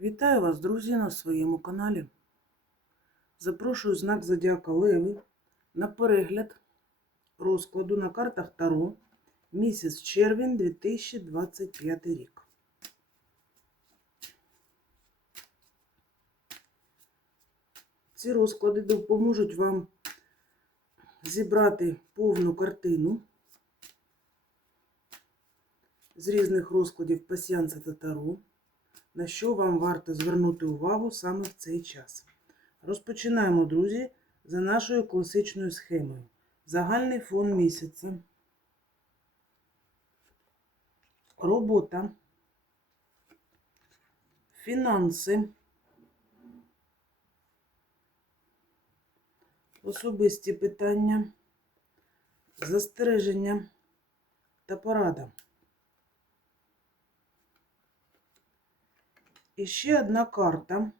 Вітаю вас, друзі, на своєму каналі. Запрошую знак Зодіака Леви на перегляд розкладу на картах Таро місяць червень 2025 рік. Ці розклади допоможуть вам зібрати повну картину з різних розкладів пасіянса та Таро на що вам варто звернути увагу саме в цей час. Розпочинаємо, друзі, за нашою класичною схемою. Загальний фон місяця. Робота. Фінанси. Особисті питання. Застереження та порада. І ще одна карта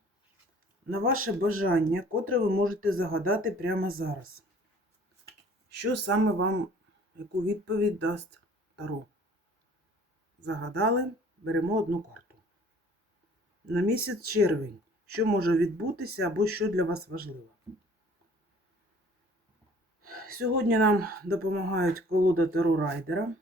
на ваше бажання, котре ви можете загадати прямо зараз. Що саме вам, яку відповідь дасть Таро? Загадали, беремо одну карту. На місяць червень. Що може відбутися або що для вас важливо? Сьогодні нам допомагають колода Таро Райдера.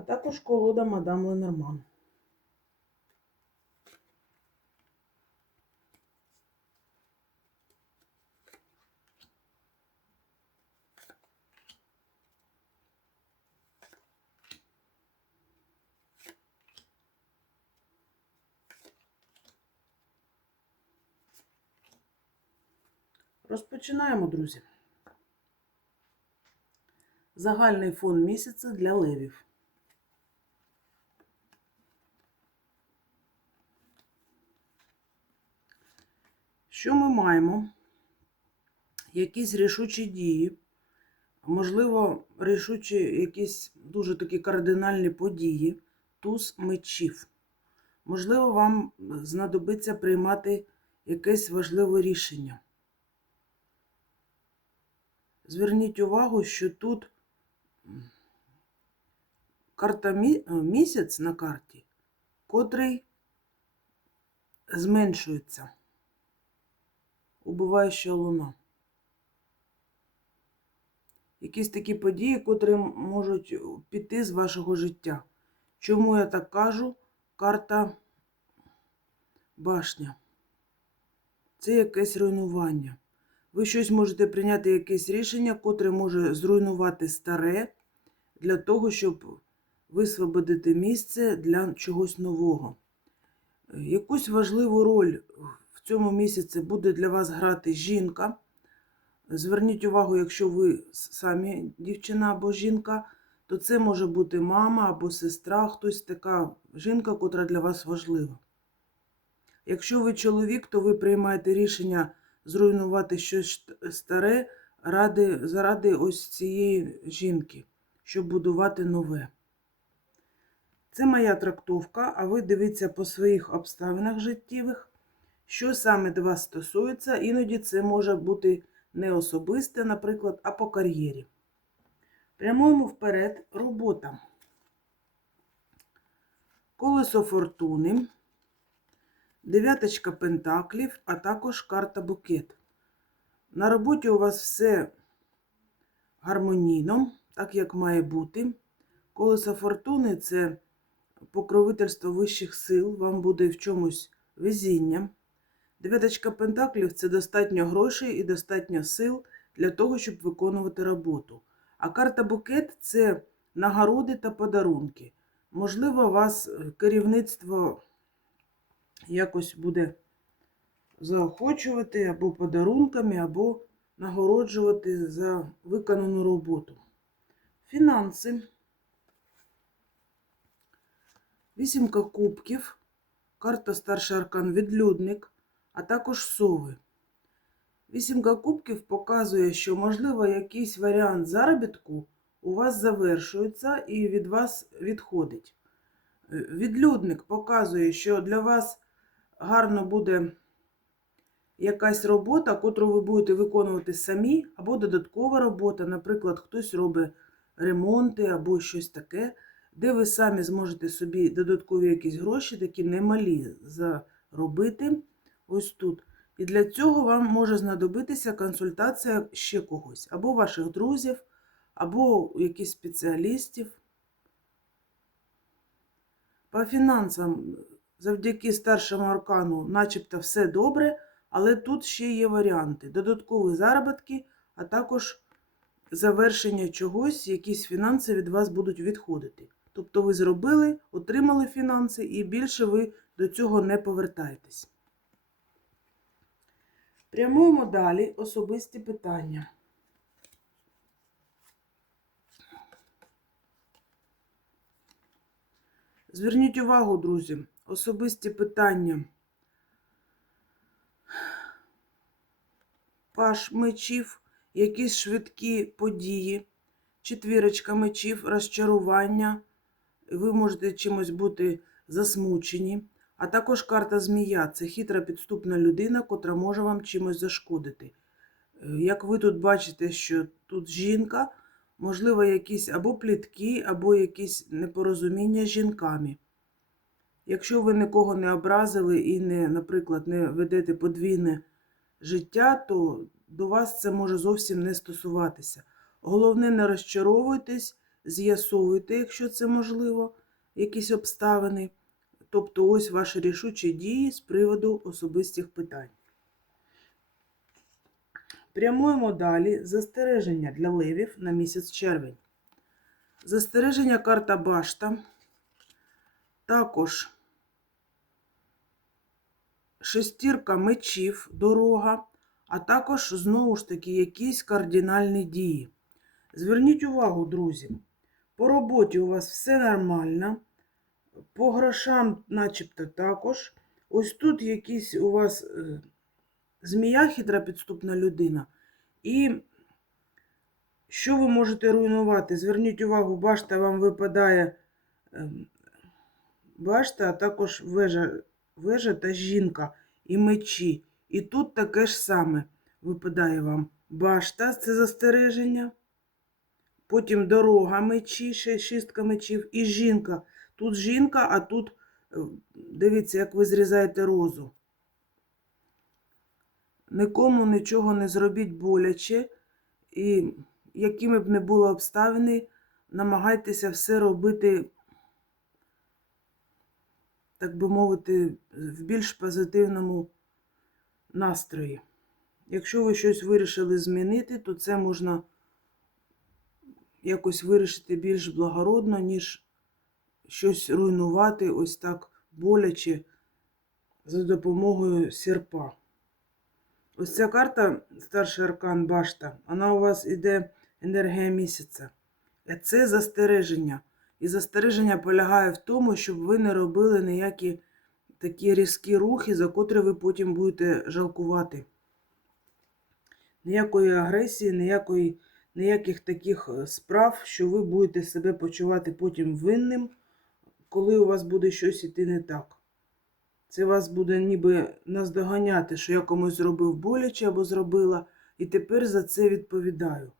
А також колода мадам Ленорман. Розпочинаємо, друзі. Загальний фон місяця для левів. Що ми маємо? Якісь рішучі дії, можливо, рішучі якісь дуже такі кардинальні події, туз мечів. Можливо, вам знадобиться приймати якесь важливе рішення. Зверніть увагу, що тут карта місяць на карті, котрий зменшується убиваюча луна. Якісь такі події, котрі можуть піти з вашого життя. Чому я так кажу? Карта башня. Це якесь руйнування. Ви щось можете прийняти якесь рішення, котре може зруйнувати старе, для того, щоб висвободити місце для чогось нового. Якусь важливу роль цьому місяці буде для вас грати жінка. Зверніть увагу, якщо ви самі дівчина або жінка, то це може бути мама або сестра, хтось така жінка, котра для вас важлива. Якщо ви чоловік, то ви приймаєте рішення зруйнувати щось старе ради, заради ось цієї жінки, щоб будувати нове. Це моя трактовка, а ви дивіться по своїх обставинах життєвих. Що саме до вас стосується, іноді це може бути не особисте, наприклад, а по кар'єрі. Прямуємо вперед робота. Колесо фортуни, дев'яточка пентаклів, а також карта букет. На роботі у вас все гармонійно, так як має бути. Колесо фортуни це покровительство вищих сил, вам буде в чомусь везіння. Дев'яточка пентаклів це достатньо грошей і достатньо сил для того, щоб виконувати роботу. А карта букет це нагороди та подарунки. Можливо, вас е, керівництво якось буде заохочувати або подарунками, або нагороджувати за виконану роботу. Фінанси. Вісімка кубків, карта старший аркан відлюдник а також сови. Вісімка кубків показує, що, можливо, якийсь варіант заробітку у вас завершується і від вас відходить. Відлюдник показує, що для вас гарно буде якась робота, котру ви будете виконувати самі, або додаткова робота, наприклад, хтось робить ремонти або щось таке, де ви самі зможете собі додаткові якісь гроші, такі немалі, заробити ось тут. І для цього вам може знадобитися консультація ще когось, або ваших друзів, або якихось спеціалістів. По фінансам, завдяки старшому аркану, начебто все добре, але тут ще є варіанти: додаткові заробітки, а також завершення чогось, якісь фінанси від вас будуть відходити. Тобто ви зробили, отримали фінанси, і більше ви до цього не повертаєтесь. Прямуємо далі особисті питання. Зверніть увагу, друзі, особисті питання. Паш мечів, якісь швидкі події, четвірочка мечів, розчарування. Ви можете чимось бути засмучені. А також карта змія це хитра підступна людина, котра може вам чимось зашкодити. Е, Як ви тут бачите, що тут жінка, можливо, якісь або плітки, або якісь непорозуміння з жінками. Якщо ви нікого не образили і, не, наприклад, не ведете подвійне життя, то до вас це може зовсім не стосуватися. Головне, не розчаровуйтесь, з'ясовуйте, якщо це можливо, якісь обставини. Тобто ось ваші рішучі дії з приводу особистих питань. Прямуємо далі застереження для левів на місяць червень. Застереження карта Башта. Також шестірка мечів, дорога, а також, знову ж таки, якісь кардинальні дії. Зверніть увагу, друзі, по роботі у вас все нормально. По грошам, начебто, також. Ось тут якийсь у вас е, змія, хитра підступна людина. І що ви можете руйнувати? Зверніть увагу, башта вам випадає ем, башта, а також вежа, вежа та жінка і мечі. І тут таке ж саме випадає вам башта, це застереження. Потім дорога мечі, шістка мечів, і жінка. Тут жінка, а тут е, дивіться, як ви зрізаєте розу. Нікому нічого не зробіть боляче, і якими б не було обставини, намагайтеся все робити, так би мовити, в більш позитивному настрої. Якщо ви щось вирішили змінити, то це можна якось вирішити більш благородно, ніж щось руйнувати ось так боляче за допомогою серпа. Ось ця карта, старший аркан Башта, вона у вас іде енергія місяця. А Це застереження. І застереження полягає в тому, щоб ви не робили ніякі такі різкі рухи, за котрі ви потім будете жалкувати. Ніякої агресії, ніякої, ніяких таких е, справ, що ви будете себе почувати потім винним, коли у вас буде щось іти не так. Це вас буде ніби наздоганяти, що я комусь зробив боляче або зробила, і тепер за це відповідаю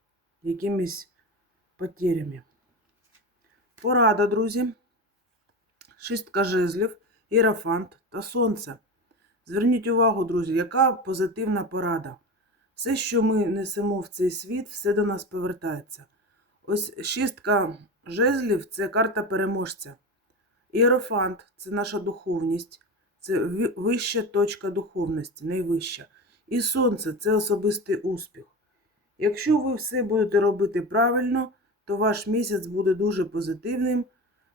якимись потерями. Порада, друзі. Шістка жезлів, іерафант та сонце. Зверніть увагу, друзі, яка позитивна порада. Все, що ми несемо в цей світ, все до нас повертається. Ось шістка жезлів це карта переможця. Іерофант це наша духовність, це вища точка духовності, найвища. І сонце це особистий успіх. Якщо ви все будете робити правильно, то ваш місяць буде дуже позитивним,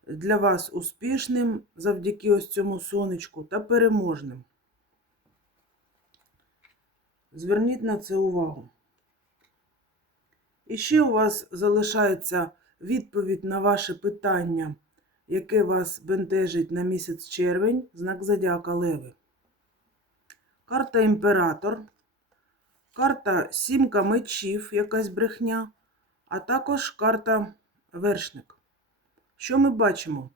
для вас успішним завдяки ось цьому сонечку та переможним. Зверніть на це увагу. І ще у вас залишається відповідь на ваше питання, яке вас бентежить на місяць червень, знак Зодіака Леви. Карта Імператор, карта Сімка мечів, якась брехня, а також карта Вершник. Що ми бачимо?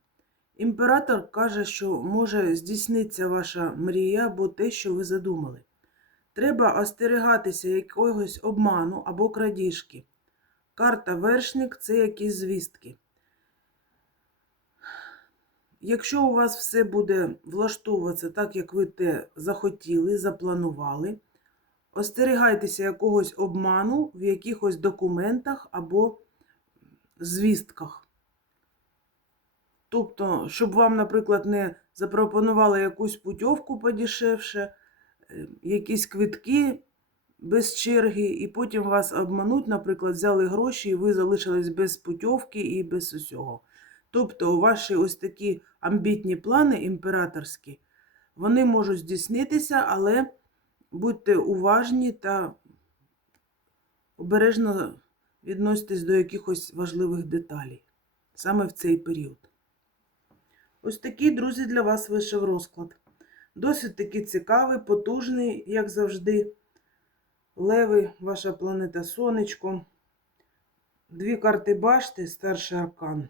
Імператор каже, що може здійснитися ваша мрія або те, що ви задумали. Треба остерігатися якогось обману або крадіжки. Карта вершник це якісь звістки. Якщо у вас все буде влаштовуватися так, як ви те захотіли, запланували, остерігайтеся якогось обману в якихось документах або звістках. Тобто, щоб вам, наприклад, не запропонували якусь путівку подешевше, е, якісь квитки без черги, і потім вас обмануть, наприклад, взяли гроші, і ви залишились без путівки і без усього. Тобто, ваші ось такі амбітні плани імператорські, вони можуть здійснитися, але будьте уважні та обережно відноситесь до якихось важливих деталей саме в цей період. Ось такий, друзі, для вас вийшов розклад. Досить таки цікавий, потужний, як завжди. Леви, ваша планета Сонечко. Дві карти башти, старший аркан.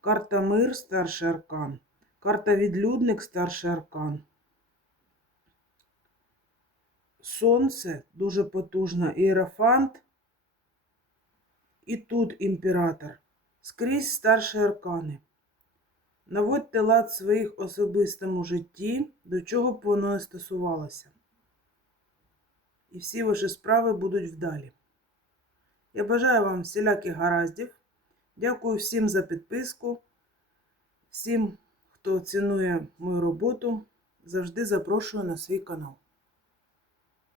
Карта Мир, старший аркан. Карта Відлюдник, старший аркан. Сонце дуже потужно. Іерофант. І тут імператор. Скрізь старші аркани. Наводьте лад в своїх особистому житті, до чого б воно не стосувалося. І всі ваші справи будуть вдалі. Я бажаю вам всіляких гараздів. Дякую всім за підписку, всім, хто цінує мою роботу. Завжди запрошую на свій канал.